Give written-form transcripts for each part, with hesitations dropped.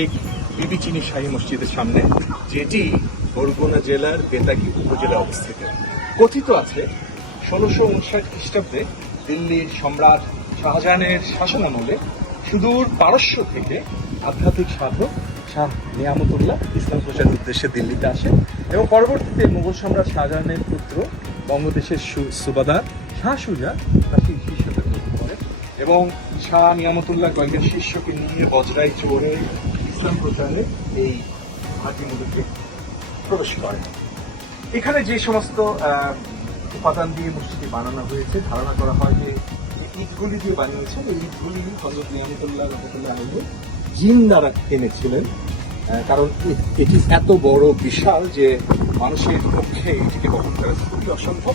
ঐতিহাসিক বিবি চিনি শাহী মসজিদের সামনে, যেটি বরগুনা জেলার বেতাগী উপজেলায় অবস্থিত। কথিত আছে 1659 খ্রিস্টাব্দে দিল্লির সম্রাট শাহজাহানের শাসনামলে সুদূর পারস্য থেকে আধ্যাত্মিক সাধক শাহ নিয়ামতুল্লাহ ইসলাম প্রচারের উদ্দেশ্যে দিল্লিতে আসেন এবং পরবর্তীতে মুঘল সম্রাট শাহজাহানের পুত্র বঙ্গদেশের সুবাদার শাহ সুজা তার শিষ্যদের গ্রহণ করেন এবং শাহ নিয়ামতুল্লাহ কয়েকজন শিষ্যকে নিয়ে বজরায় চড়ে ইসলাম প্রচারে এই ঘাটি নদীতে প্রবেশ করেন। এখানে যে সমস্ত উপাদান দিয়ে মসজিদটি বানানো হয়েছে, ধারণা করা হয় যে ইটগুলি দিয়ে বানিয়েছেন। এই ইটগুলি হযরত নিয়ামতুল্লাহ রাহমাতুল্লাহ আলাইহি জিন দ্বারা এনেছিলেন, কারণ এটি এত বড় বিশাল যে মানুষের পক্ষে এটিকে বহন করা খুবই অসম্ভব।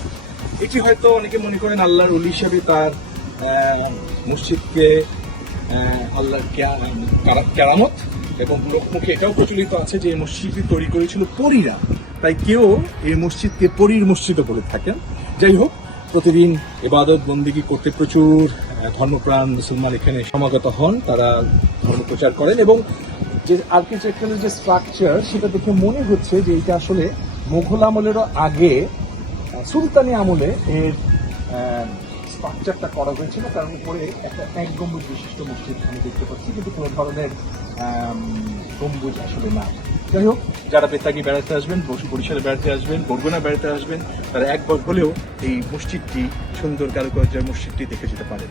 এটি হয়তো অনেকে মনে করেন আল্লাহর ওলি হিসেবে তার মসজিদকে আল্লাহর কেরামত, এবং লোকমুখে এটাও প্রচলিত আছে যে এই মসজিদটি তৈরি করেছিল পরীরা, তাই কেউ এই মসজিদকে পরীর মসজিদও বলে থাকেন। যাই হোক, প্রতিদিন ইবাদত বন্দেগী করতে প্রচুর ধর্মপ্রাণ মুসলমান এখানে সমাগত হন, তারা ধর্ম প্রচার করেন এবং যে আর্কিটেকচারাল যে স্ট্রাকচার সেটা দেখে মনে হচ্ছে যে এটা আসলে মুঘল আমলেরও আগে সুলতানি আমলে এর স্ট্রাকচারটা করা হয়েছিল, কারণ উপরে একটা এক গম্বুজ বিশিষ্ট মসজিদ আমি দেখতে পাচ্ছি, কিন্তু কোনো ধরনের গম্বুজ আসলে না। যাই হোক, যারা বেতাগী বেড়াতে আসবেন, বরিশালে বেড়াতে আসবেন, বরগুনা বেড়াতে আসবেন, তারা একবার হলেও এই মসজিদটি, সুন্দর কারুকার্যের মসজিদটি দেখে যেতে পারেন।